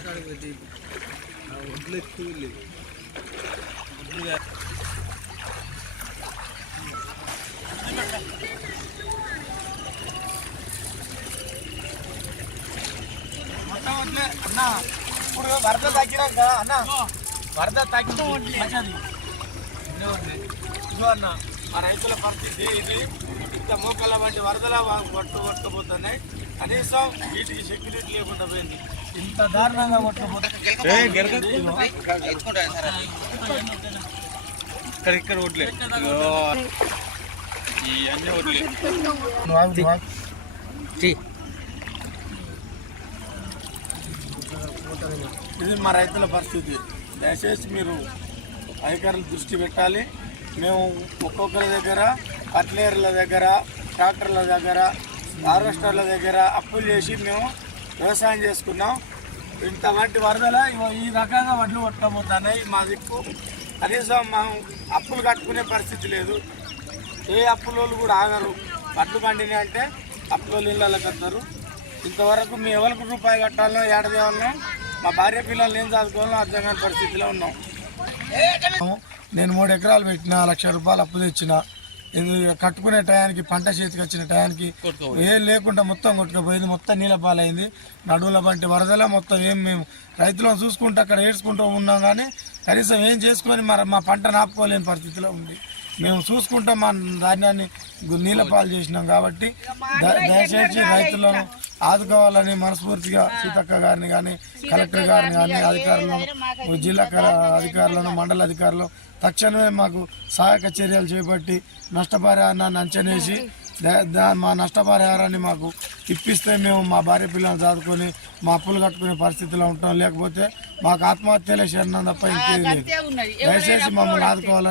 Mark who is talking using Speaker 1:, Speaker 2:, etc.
Speaker 1: కాడికి పెట్టి ఆ ఒడ్లు ఎక్కువ వెళ్ళేది ఒడ్లు కా-
Speaker 2: మొత్తం వడ్లే అన్న ఇప్పుడు వరద తగ్గినాక అన్న వరద తగ్గి మంచిది ఇన్ని వడ్లే. ఇదిగో అన్న మా రైతుల పరిస్థితి ఇది ఇంత మోకాల వంటి వరదల కొట్టు కొట్టుకుపోతున్నాయి కనీసం వీటికి సెక్యూరిటీ లేకుండా పోయింది ఇంత దారుణంగా కొట్టుకుపోతున్నాయి
Speaker 1: ఇక్కడ ఇక్కడ ఒడ్లే ఈ అన్ని ఒడ్లే
Speaker 2: ఇది మా రైతుల పరిస్థితి. దయచేసి మీరు అధికారులు దృష్టి పెట్టాలి. మేము ఒక్కొక్కరి దగ్గర కట్లేర్ల దగ్గర ట్రాక్టర్ల దగ్గర హార్వెస్టర్ల దగ్గర అప్పులు చేసి మేము వ్యవసాయం చేసుకున్నాం. ఇంత వంటి వరదల ఇగో ఈ రకంగా వడ్లు పట్టుకోబోతున్నాయి మా దిక్కు. కనీసం మనం అప్పులు కట్టుకునే పరిస్థితి లేదు. ఏ అప్పులోళ్ళు కూడా ఆగరు. వడ్లు పండినాయి అంటే అప్పులోళ్ళు ఇళ్ళకి వస్తారు. ఇంతవరకు మేము ఎవరికి రూపాయి కట్టాలో ఏడదేవాలనో మా భార్య పిల్లలు ఏం చదువుకోవాలో అర్థం కాని పరిస్థితిలో ఉన్నాం. నేను మూడు ఎకరాలు పెట్టిన లక్ష రూపాయలు అప్పు తెచ్చిన. కట్టుకునే టయానికి పంట చేతికి వచ్చిన టయానికి ఏం లేకుండా మొత్తం కొట్టుకుపోయింది మొత్తం నీళ్ళ పాలైంది. నడువుల వంటి వరదల మొత్తం ఏం మేము రైతులను చూసుకుంటూ అక్కడ ఏడ్చుకుంటూ ఉన్నాం కానీ కనీసం ఏం చేసుకొని మరి మా పంట నాపుకోలేని పరిస్థితిలో ఉంది. మేము చూసుకుంటాం మా ధాన్యాన్ని నీళ్ళ పాలు చేసినాం కాబట్టి ద- దయచేసి రైతులను ఆదుకోవాలని మనస్ఫూర్తిగా సీతక్క గారిని కానీ కలెక్టర్ గారిని కానీ అధికారులను జిల్లా అధికారులను మండల అధికారులు తక్షణమే మాకు సహాయక చర్యలు చేపట్టి నష్టపరిహారాన్ని అంచనేసి మా నష్టపరిహారాన్ని మాకు ఇప్పిస్తే మేము మా భార్య పిల్లలు చదువుకొని మా అప్పులు కట్టుకునే పరిస్థితిలో ఉంటాం లేకపోతే మాకు ఆత్మహత్యలే శరణం తప్ప ఇంకేది లేదు. దయచేసి మమ్మల్ని ఆదుకోవాలని